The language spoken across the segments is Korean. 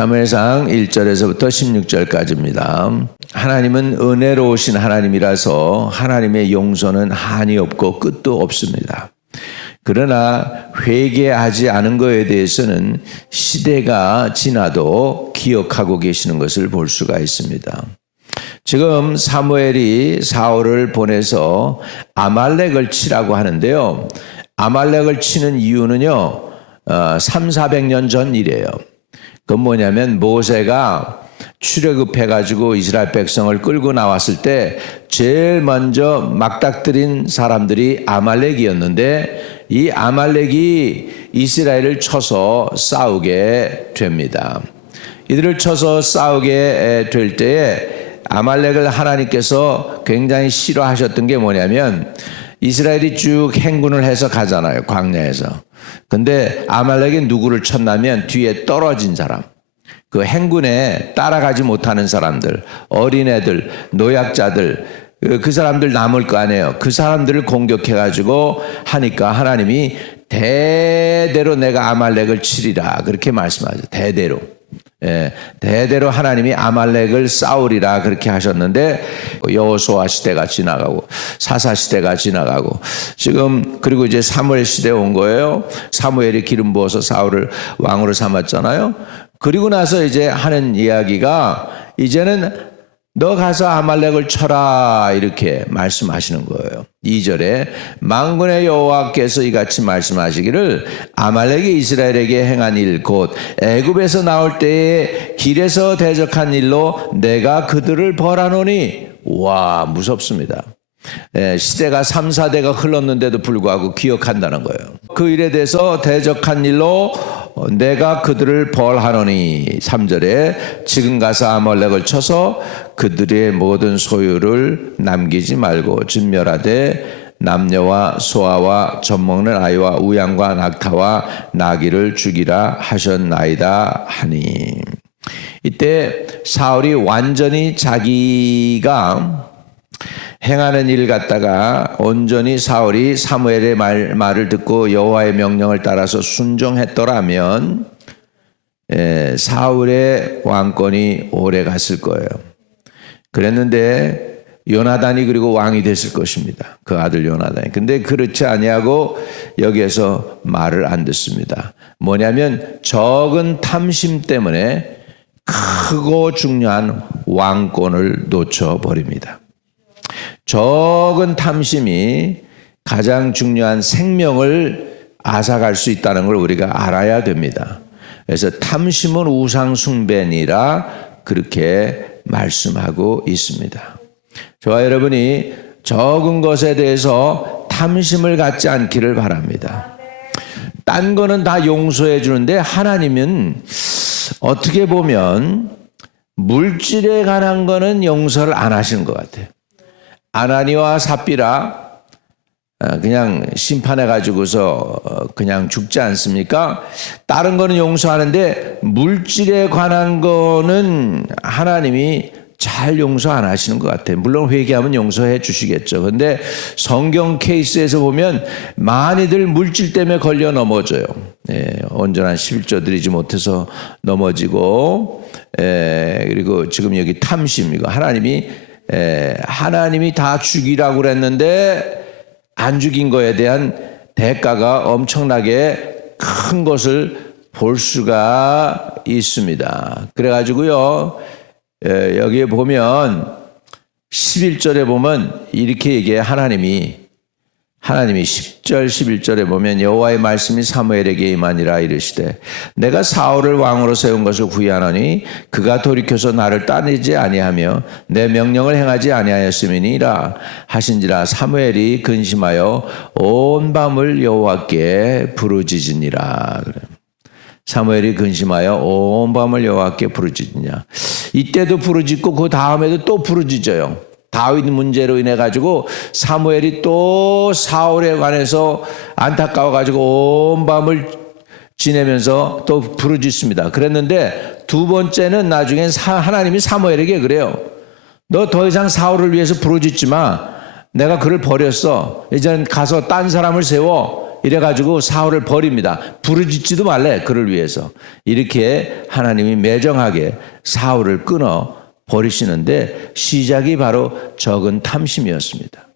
사무엘상 1절에서부터 16절까지입니다. 하나님은 은혜로우신 하나님이라서 하나님의 용서는 한이 없고 끝도 없습니다. 그러나 회개하지 않은 것에 대해서는 시대가 지나도 기억하고 계시는 것을 볼 수가 있습니다. 지금 사무엘이 사울을 보내서 아말렉을 치라고 하는데요. 아말렉을 치는 이유는요, 300~400년 전 일이에요. 그건 뭐냐면 모세가 출애굽해가지고 이스라엘 백성을 끌고 나왔을 때 제일 먼저 막닥뜨린 사람들이 아말렉이었는데 이 아말렉이 이스라엘을 쳐서 싸우게 됩니다. 이들을 쳐서 싸우게 될 때에 아말렉을 하나님께서 굉장히 싫어하셨던 게 뭐냐면 이스라엘이 쭉 행군을 해서 가잖아요. 광야에서. 근데 아말렉이 누구를 쳤냐면 뒤에 떨어진 사람, 그 행군에 따라가지 못하는 사람들, 어린애들, 노약자들, 그 사람들 남을 거 아니에요. 그 사람들을 공격해가지고 하니까 하나님이 대대로 내가 아말렉을 치리라 그렇게 말씀하죠. 대대로. 예, 대대로 하나님이 아말렉을 싸우리라 그렇게 하셨는데 여호수아 시대가 지나가고 사사 시대가 지나가고 지금 그리고 이제 사무엘 시대에 온 거예요. 사무엘이 기름 부어서 사울을 왕으로 삼았잖아요. 그리고 나서 이제 하는 이야기가 이제는 너 가서 아말렉을 쳐라 이렇게 말씀하시는 거예요. 2절에 만군의 여호와께서 이같이 말씀하시기를 아말렉이 이스라엘에게 행한 일 곧 애굽에서 나올 때에 길에서 대적한 일로 내가 그들을 벌하노니. 와, 무섭습니다. 시대가 3~4대가 흘렀는데도 불구하고 기억한다는 거예요. 그 일에 대해서 대적한 일로 내가 그들을 벌하노니. 3절에 지금 가서 아말렉을 쳐서 그들의 모든 소유를 남기지 말고 진멸하되 남녀와 소아와 젖먹는 아이와 우양과 낙타와 나귀를 죽이라 하셨나이다 하니. 이때 사울이 완전히 자기가 행하는 일 갖다가 온전히 사울이 사무엘의 말을 듣고 여호와의 명령을 따라서 순종했더라면 사울의 왕권이 오래 갔을 거예요. 그랬는데 요나단이 그리고 왕이 됐을 것입니다. 그 아들 요나단이. 근데 그렇지 아니하고 여기에서 말을 안 듣습니다. 뭐냐면 적은 탐심 때문에 크고 중요한 왕권을 놓쳐버립니다. 적은 탐심이 가장 중요한 생명을 앗아갈 수 있다는 걸 우리가 알아야 됩니다. 그래서 탐심은 우상 숭배니라 그렇게 말씀하고 있습니다. 저와 여러분이 적은 것에 대해서 탐심을 갖지 않기를 바랍니다. 딴 거는 다 용서해 주는데 하나님은 어떻게 보면 물질에 관한 거는 용서를 안 하시는 것 같아요. 아나니와 삽비라 그냥 심판해 가지고서 그냥 죽지 않습니까? 다른 거는 용서하는데 물질에 관한 거는 하나님이 잘 용서 안 하시는 것 같아요. 물론 회개하면 용서해 주시겠죠. 근데 성경 케이스에서 보면 많이들 물질 때문에 걸려 넘어져요. 온전한 11조 드리지 못해서 넘어지고 그리고 지금 여기 탐심 이거 하나님이 다 죽이라고 그랬는데 안 죽인 거에 대한 대가가 엄청나게 큰 것을 볼 수가 있습니다. 그래가지고요, 여기에 보면 11절에 보면 이렇게 얘기해. 하나님이 10절 11절에 보면 여호와의 말씀이 사무엘에게 임하니라 이르시되 내가 사울을 왕으로 세운 것을 후회하노니 그가 돌이켜서 나를 따르지 아니하며 내 명령을 행하지 아니하였음이니라 하신지라. 사무엘이 근심하여 온 밤을 여호와께 부르짖으니라. 그래. 사무엘이 근심하여 온 밤을 여호와께 부르짖으냐. 이때도 부르짖고 그 다음에도 또 부르짖어요. 다윗 문제로 인해 가지고 사무엘이 또 사울에 관해서 안타까워 가지고 온 밤을 지내면서 또 부르짖습니다. 그랬는데 두 번째는 나중엔 하나님이 사무엘에게 그래요. 너 더 이상 사울을 위해서 부르짖지 마. 내가 그를 버렸어. 이제는 가서 딴 사람을 세워. 이래가지고 사울을 버립니다. 부르짖지도 말래 그를 위해서. 이렇게 하나님이 매정하게 사울을 끊어 버리시는데 시작이 바로 적은 탐심이었습니다.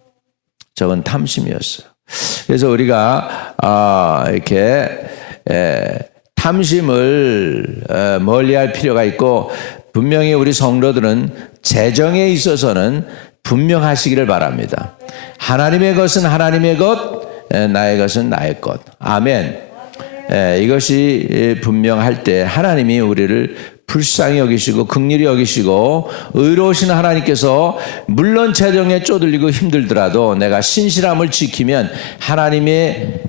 적은 탐심이었어요. 그래서 우리가 이렇게 탐심을 멀리할 필요가 있고, 분명히 우리 성도들은 재정에 있어서는 분명하시기를 바랍니다. 하나님의 것은 하나님의 것, 나의 것은 나의 것. 아멘. 이것이 분명할 때 하나님이 우리를 불쌍히 여기시고 긍휼히 여기시고, 의로우신 하나님께서 물론 재정에 쪼들리고 힘들더라도 내가 신실함을 지키면 하나님의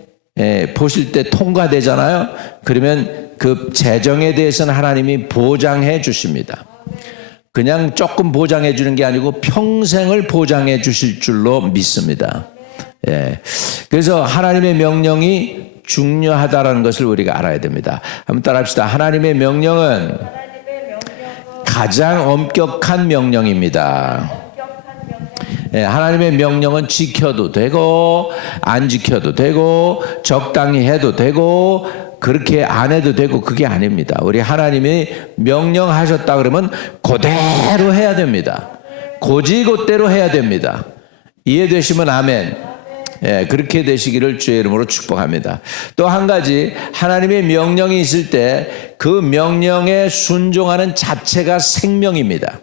보실 때 통과되잖아요. 그러면 그 재정에 대해서는 하나님이 보장해 주십니다. 그냥 조금 보장해 주는 게 아니고 평생을 보장해 주실 줄로 믿습니다. 그래서 하나님의 명령이 중요하다는 것을 우리가 알아야 됩니다. 한번 따라합시다. 하나님의 명령은 가장 엄격한 명령입니다. 하나님의 명령은 지켜도 되고 안 지켜도 되고 적당히 해도 되고 그렇게 안 해도 되고 그게 아닙니다. 우리 하나님이 명령하셨다 그러면 그대로 해야 됩니다. 곧이곧대로 해야 됩니다. 이해되시면 아멘. 그렇게 되시기를 주의 이름으로 축복합니다. 또 한 가지, 하나님의 명령이 있을 때 그 명령에 순종하는 자체가 생명입니다.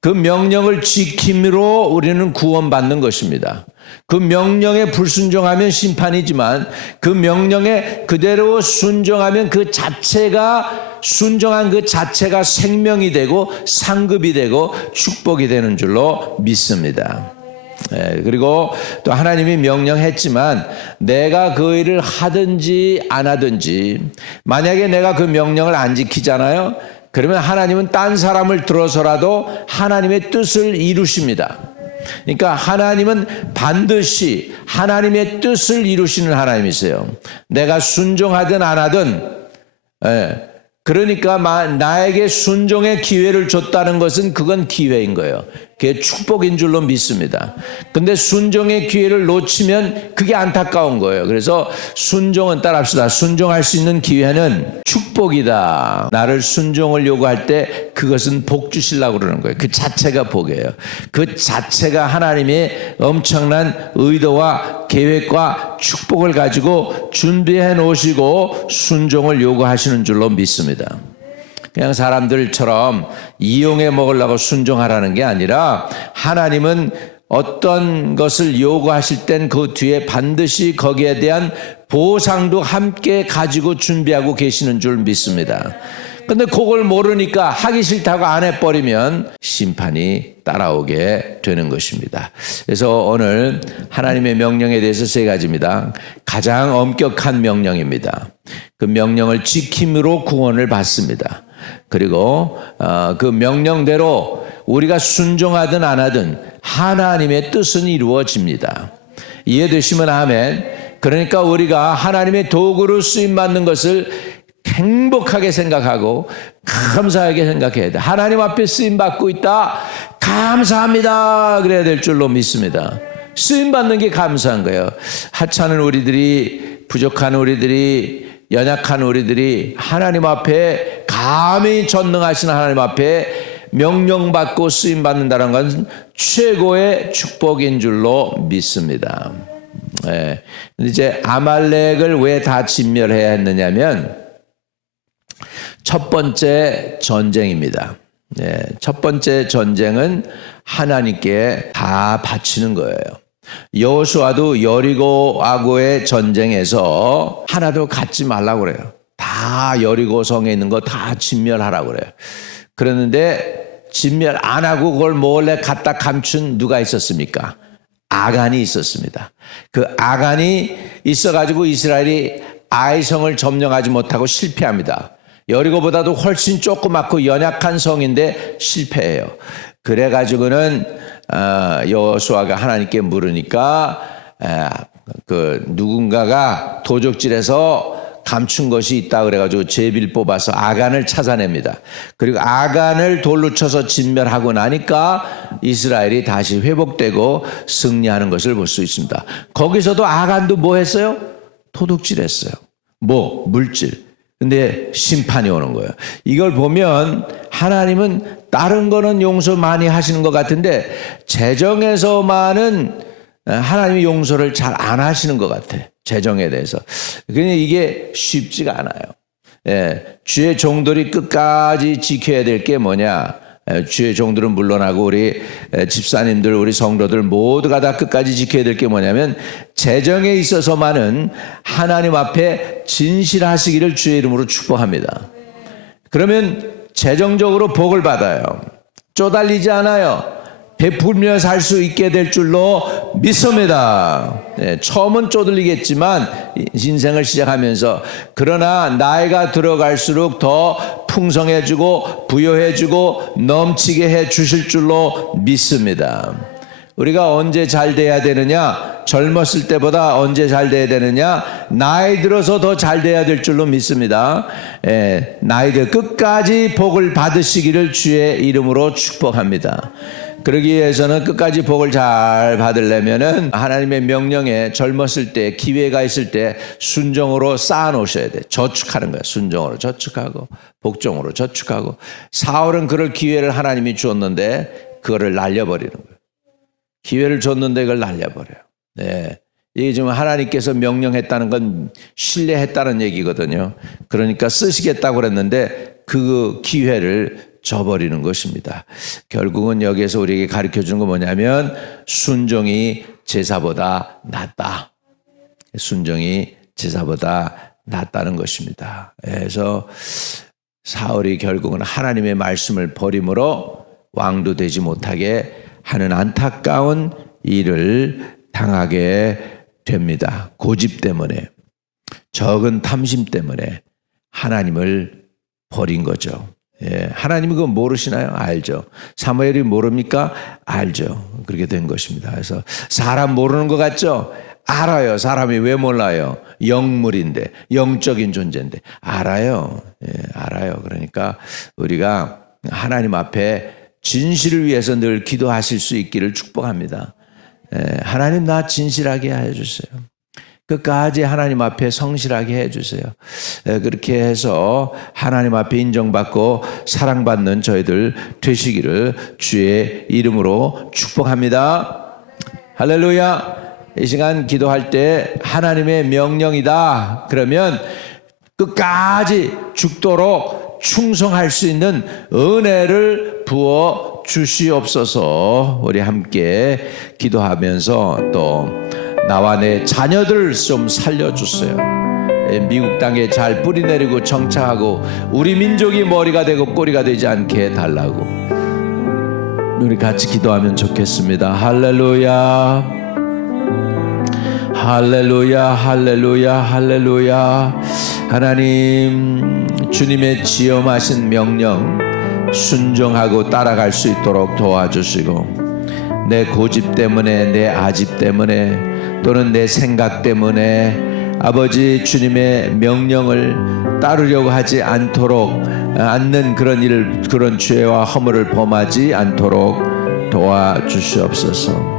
그 명령을 지킴으로 우리는 구원받는 것입니다. 그 명령에 불순종하면 심판이지만 그 명령에 그대로 순종하면 그 자체가, 순종한 그 자체가 생명이 되고 상급이 되고 축복이 되는 줄로 믿습니다. 그리고 또 하나님이 명령했지만 내가 그 일을 하든지 안 하든지, 만약에 내가 그 명령을 안 지키잖아요. 그러면 하나님은 딴 사람을 들어서라도 하나님의 뜻을 이루십니다. 그러니까 하나님은 반드시 하나님의 뜻을 이루시는 하나님이세요. 내가 순종하든 안 하든, 그러니까 나에게 순종의 기회를 줬다는 것은 그건 기회인 거예요. 그게 축복인 줄로 믿습니다. 근데 순종의 기회를 놓치면 그게 안타까운 거예요. 그래서 순종은, 따라합시다. 순종할 수 있는 기회는 축복이다. 나를 순종을 요구할 때 그것은 복 주시려고 그러는 거예요. 그 자체가 복이에요. 그 자체가 하나님의 엄청난 의도와 계획과 축복을 가지고 준비해 놓으시고 순종을 요구하시는 줄로 믿습니다. 그냥 사람들처럼 이용해 먹으려고 순종하라는 게 아니라, 하나님은 어떤 것을 요구하실 땐 그 뒤에 반드시 거기에 대한 보상도 함께 가지고 준비하고 계시는 줄 믿습니다. 근데 그걸 모르니까 하기 싫다고 안 해버리면 심판이 따라오게 되는 것입니다. 그래서 오늘 하나님의 명령에 대해서 세 가지입니다. 가장 엄격한 명령입니다. 그 명령을 지킴으로 구원을 받습니다. 그리고 그 명령대로 우리가 순종하든 안 하든 하나님의 뜻은 이루어집니다. 이해되시면 아멘. 그러니까 우리가 하나님의 도구로 쓰임받는 것을 행복하게 생각하고 감사하게 생각해야 돼. 하나님 앞에 쓰임받고 있다, 감사합니다 그래야 될 줄로 믿습니다. 쓰임받는 게 감사한 거예요. 하찮은 우리들이, 부족한 우리들이, 연약한 우리들이 하나님 앞에, 감히 전능하신 하나님 앞에 명령받고 쓰임받는다는 것은 최고의 축복인 줄로 믿습니다. 근데 이제 아말렉을 왜 다 진멸해야 했느냐면 첫 번째 전쟁입니다. 첫 번째 전쟁은 하나님께 다 바치는 거예요. 여호수아도 여리고하고의 전쟁에서 하나도 갖지 말라고 그래요. 다 여리고 성에 있는 거 다 진멸하라고 그래요. 그랬는데 진멸 안 하고 그걸 몰래 갖다 감춘 누가 있었습니까? 아간이 있었습니다. 그 아간이 있어가지고 이스라엘이 아이성을 점령하지 못하고 실패합니다. 여리고보다도 훨씬 조그맣고 연약한 성인데 실패해요. 그래가지고는 여호수아가 하나님께 물으니까 그 누군가가 도적질해서 감춘 것이 있다 그래가지고 제비를 뽑아서 아간을 찾아냅니다. 그리고 아간을 돌로 쳐서 진멸하고 나니까 이스라엘이 다시 회복되고 승리하는 것을 볼 수 있습니다. 거기서도 아간도 뭐 했어요? 도둑질했어요. 물질. 근데 심판이 오는 거예요. 이걸 보면 하나님은 다른 거는 용서 많이 하시는 것 같은데 재정에서만은 하나님이 용서를 잘 안 하시는 것 같아. 재정에 대해서. 그러니까 이게 쉽지가 않아요. 주의 종들이 끝까지 지켜야 될 게 뭐냐? 주의 종들은 물론하고 우리 집사님들, 우리 성도들 모두가 다 끝까지 지켜야 될 게 뭐냐면 재정에 있어서만은 하나님 앞에 진실하시기를 주의 이름으로 축복합니다. 그러면 재정적으로 복을 받아요. 쪼달리지 않아요. 베풀며 살 수 있게 될 줄로 믿습니다. 처음은 쪼들리겠지만 인생을 시작하면서 그러나 나이가 들어갈수록 더 풍성해지고 부여해지고 넘치게 해 주실 줄로 믿습니다. 우리가 언제 잘 돼야 되느냐? 젊었을 때보다 언제 잘 돼야 되느냐? 나이 들어서 더 잘 돼야 될 줄로 믿습니다. 나이 들 끝까지 복을 받으시기를 주의 이름으로 축복합니다. 그러기 위해서는 끝까지 복을 잘 받으려면은 하나님의 명령에 젊었을 때 기회가 있을 때 순종으로 쌓아 놓으셔야 돼. 저축하는 거야. 순종으로 저축하고 복종으로 저축하고. 사울은 그럴 기회를 하나님이 주었는데 그거를 날려버리는 거예요. 기회를 줬는데 그걸 날려버려요. 네. 이게 지금 하나님께서 명령했다는 건 신뢰했다는 얘기거든요. 그러니까 쓰시겠다고 그랬는데 그 기회를 저버리는 것입니다. 결국은 여기에서 우리에게 가르쳐주는 건 뭐냐면 순종이 제사보다 낫다. 순종이 제사보다 낫다는 것입니다. 그래서 사울이 결국은 하나님의 말씀을 버림으로 왕도 되지 못하게 하는 안타까운 일을 당하게 됩니다. 고집 때문에, 적은 탐심 때문에 하나님을 버린 거죠. 하나님이 그거 모르시나요? 알죠. 사무엘이 모릅니까? 알죠. 그렇게 된 것입니다. 그래서 사람 모르는 것 같죠? 알아요. 사람이 왜 몰라요? 영물인데, 영적인 존재인데 알아요. 알아요. 그러니까 우리가 하나님 앞에 진실을 위해서 늘 기도하실 수 있기를 축복합니다. 하나님 나 진실하게 해주세요. 끝까지 하나님 앞에 성실하게 해주세요. 그렇게 해서 하나님 앞에 인정받고 사랑받는 저희들 되시기를 주의 이름으로 축복합니다. 할렐루야. 이 시간 기도할 때 하나님의 명령이다 그러면 끝까지 죽도록 충성할 수 있는 은혜를 부어 주시옵소서. 우리 함께 기도하면서 또 나와 내 자녀들을 좀 살려주세요. 미국 땅에 잘 뿌리내리고 정착하고 우리 민족이 머리가 되고 꼬리가 되지 않게 해달라고 우리 같이 기도하면 좋겠습니다. 할렐루야. 할렐루야, 할렐루야, 할렐루야. 하나님, 주님의 지엄하신 명령 순종하고 따라갈 수 있도록 도와주시고 내 고집 때문에, 내 아집 때문에 또는 내 생각 때문에 아버지 주님의 명령을 따르려고 하지 않는 그런 일, 그런 죄와 허물을 범하지 않도록 도와주시옵소서.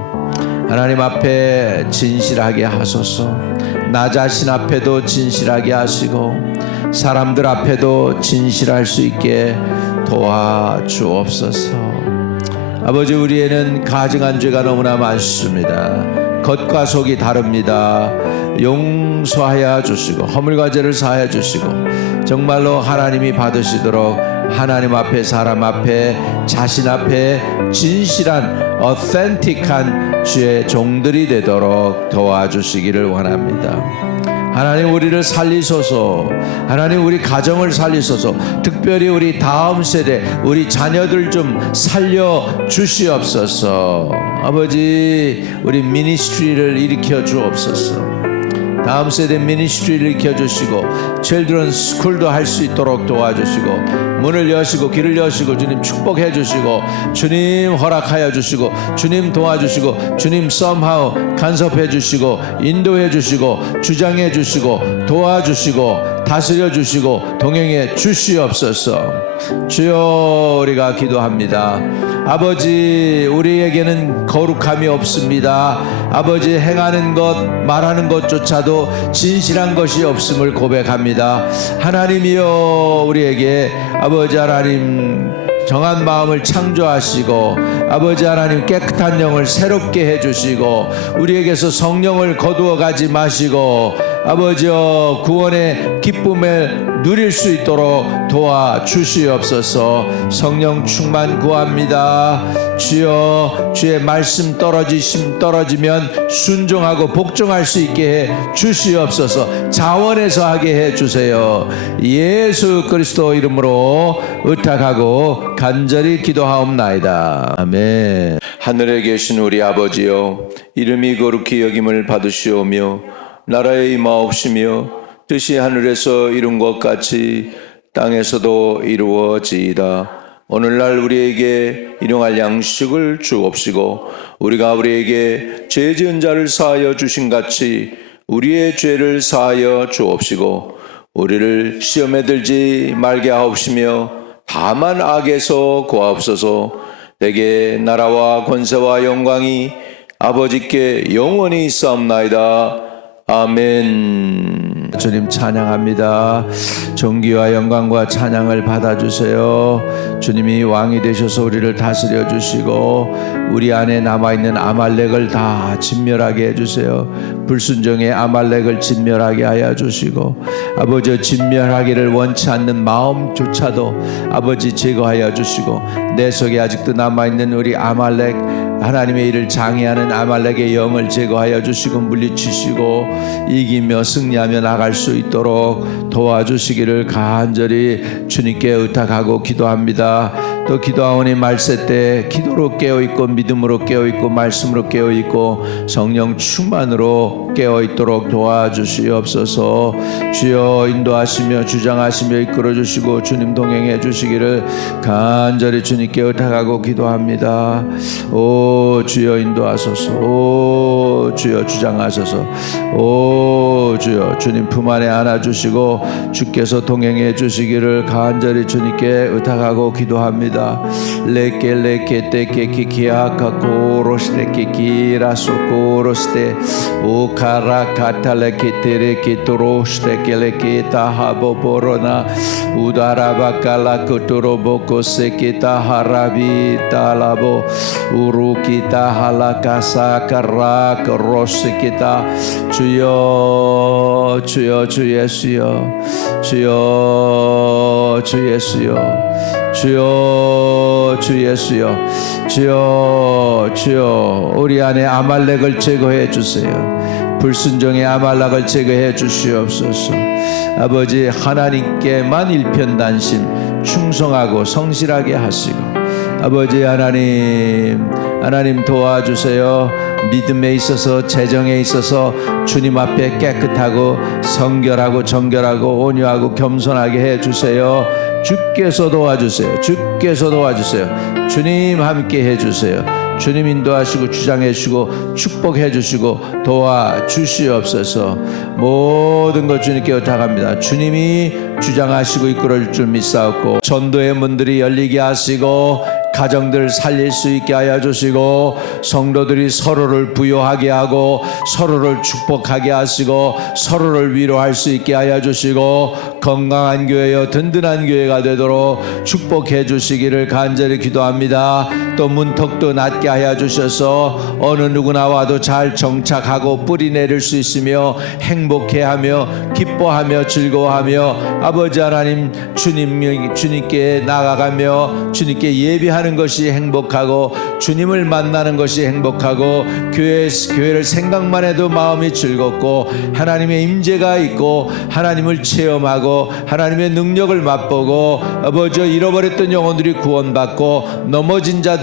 하나님 앞에 진실하게 하소서. 나 자신 앞에도 진실하게 하시고 사람들 앞에도 진실할 수 있게 도와주옵소서. 아버지, 우리에는 가증한 죄가 너무나 많습니다. 겉과 속이 다릅니다. 용서하여 주시고 허물과 죄를 사하여 주시고 정말로 하나님이 받으시도록 하나님 앞에, 사람 앞에, 자신 앞에 진실한 어센틱한 주의 종들이 되도록 도와주시기를 원합니다. 하나님, 우리를 살리소서. 하나님, 우리 가정을 살리소서. 특별히 우리 다음 세대, 우리 자녀들 좀 살려 주시옵소서. 아버지, 우리 미니스트리를 일으켜 주옵소서. 다음 세대 미니스트리를 일으켜 주시고 칠드런 스쿨도 할 수 있도록 도와주시고 문을 여시고 길을 여시고 주님 축복해 주시고 주님 허락하여 주시고 주님 도와주시고 주님 somehow 간섭해 주시고 인도해 주시고 주장해 주시고 도와주시고 다스려 주시고 동행해 주시옵소서. 주여, 우리가 기도합니다. 아버지, 우리에게는 거룩함이 없습니다. 아버지, 행하는 것 말하는 것조차도 진실한 것이 없음을 고백합니다. 하나님이여, 우리에게 아버지 하나님 정한 마음을 창조하시고 아버지 하나님 깨끗한 영을 새롭게 해주시고 우리에게서 성령을 거두어 가지 마시고 아버지여 구원의 기쁨을 누릴 수 있도록 도와주시옵소서. 성령 충만 구합니다. 주여, 주의 말씀 떨어지면 순종하고 복종할 수 있게 해 주시옵소서. 자원해서 하게 해 주세요. 예수 그리스도 이름으로 의탁하고 간절히 기도하옵나이다. 아멘. 하늘에 계신 우리 아버지여, 이름이 거룩히 여김을 받으시오며 나라의 임하옵시며 뜻이 하늘에서 이룬 것 같이 땅에서도 이루어지이다. 오늘날 우리에게 일용할 양식을 주옵시고 우리가 우리에게 죄 지은 자를 사하여 주신 같이 우리의 죄를 사하여 주옵시고 우리를 시험에 들지 말게 하옵시며 다만 악에서 구하옵소서. 내게 나라와 권세와 영광이 아버지께 영원히 있사옵나이다. 아멘. 주님 찬양합니다. 존귀와 영광과 찬양을 받아주세요. 주님이 왕이 되셔서 우리를 다스려 주시고 우리 안에 남아있는 아말렉을 다 진멸하게 해주세요. 불순종의 아말렉을 진멸하게 하여 주시고 아버지 진멸하기를 원치 않는 마음조차도 아버지 제거하여 주시고 내 속에 아직도 남아있는 우리 아말렉 하나님의 일을 장애하는 아말렉의 영을 제거하여 주시고 물리치시고 이기며 승리하며 나갈 수 있도록 도와주시기를 간절히 주님께 의탁하고 기도합니다. 또 기도하오니 말세 때 기도로 깨어있고 믿음으로 깨어있고 말씀으로 깨어있고 성령 충만으로 깨어있도록 도와주시옵소서. 주여 인도하시며 주장하시며 이끌어주시고 주님 동행해 주시기를 간절히 주님께 의탁하고 기도합니다. 오 주여 인도하소서. 오 주여 주장하소서. 오 주여 주님 품 안에 안아주시고 주께서 동행해 주시기를 간절히 주님께 의탁하고 기도합니다. 레케 테케키키아카 코로스테키 키라소 코로스테 오카라카탈레키 테레키 토로스테켈레키 타하보보로나 우다라바칼라 코토로보코세키 타하라비 탈라보 우루키 타할라카사 카라 코로스키타. 주여 주여 주 예수여 주여 주 예수여 주여 주 예수여 주여 우리 안에 아말렉을 제거해 주세요. 불순종의 아말렉을 제거해 주시옵소서. 아버지 하나님께만 일편단심 충성하고 성실하게 하시고 아버지 하나님 도와주세요. 믿음에 있어서 재정에 있어서 주님 앞에 깨끗하고 성결하고 정결하고 온유하고 겸손하게 해주세요. 주께서 도와주세요. 주께서 도와주세요. 주님 함께 해주세요. 주님 인도하시고 주장해주시고 축복해주시고 도와주시옵소서. 모든 것 주님께 의탁합니다. 주님이 주장하시고 이끌어줄 줄 믿사옵고 전도의 문들이 열리게 하시고 가정들 살릴 수 있게 하여 주시고 성도들이 서로를 부요하게 하고 서로를 축복하게 하시고 서로를 위로할 수 있게 하여 주시고 건강한 교회여 든든한 교회가 되도록 축복해 주시기를 간절히 기도합니다. 또 문턱도 낮게 하여 주셔서 어느 누구나 와도 잘 정착하고 뿌리 내릴 수 있으며 행복해하며 기뻐하며 즐거워하며 아버지 하나님 주님께 나아가며 주님께 예비하는 것이 행복하고 주님을 만나는 것이 행복하고 교회를 생각만 해도 마음이 즐겁고 하나님의 임재가 있고 하나님을 체험하고 하나님의 능력을 맛보고 아버지 잃어버렸던 영혼들이 구원받고 넘어진 자들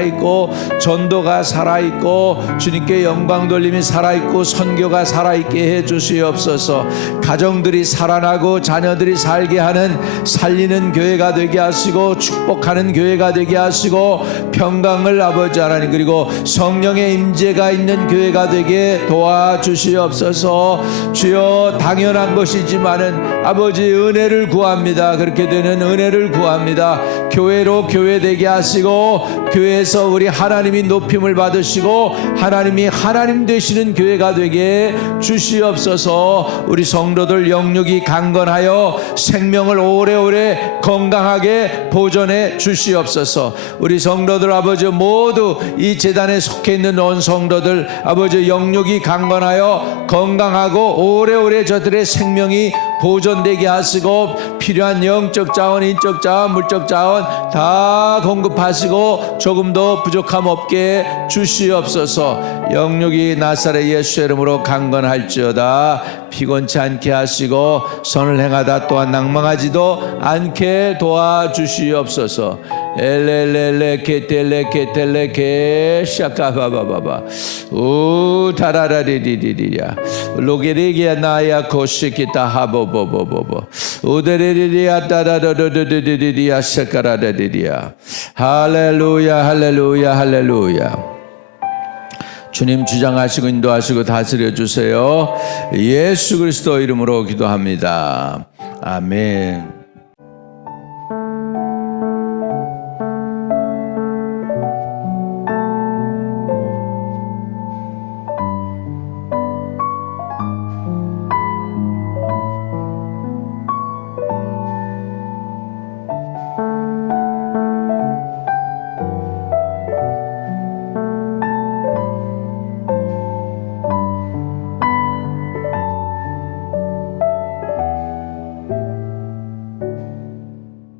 살아있고 전도가 살아있고 주님께 영광 돌림이 살아있고 선교가 살아있게 해 주시옵소서. 가정들이 살아나고 자녀들이 살게 하는 살리는 교회가 되게 하시고 축복하는 교회가 되게 하시고 평강을 아버지 하나님 그리고 성령의 임재가 있는 교회가 되게 도와주시옵소서. 주여 당연한 것이지만은 아버지 은혜를 구합니다. 그렇게 되는 은혜를 구합니다. 교회로 교회되게 하시고 교회에서 우리 하나님이 높임을 받으시고 하나님이 하나님 되시는 교회가 되게 주시옵소서. 우리 성도들 영육이 강건하여 생명을 오래오래 건강하게 보존해 주시옵소서. 우리 성도들 아버지 모두 이 재단에 속해 있는 온 성도들 아버지 영육이 강건하여 건강하고 오래오래 저들의 생명이 보존되게 하시고 필요한 영적 자원, 인적 자원, 물적 자원 다 공급하시고 조금도 부족함 없게 주시옵소서. 영육이 나사렛 예수의 이름으로 강건할지어다. 피곤치 않게 하시고 선을 행하다 또한 낭망하지도 않게 도와주시옵소서. 엘렐렐레 케텔레 케텔레 케 샤카바바바바 우 타라라리리리리야 로게리기야 나야 코시키타 하보보보보보 우데리리리야 따라라르르리리리야 샤카라리리야 할렐루야 할렐루야 할렐루야. 주님 주장하시고 인도하시고 다스려 주세요. 예수 그리스도 이름으로 기도합니다. 아멘.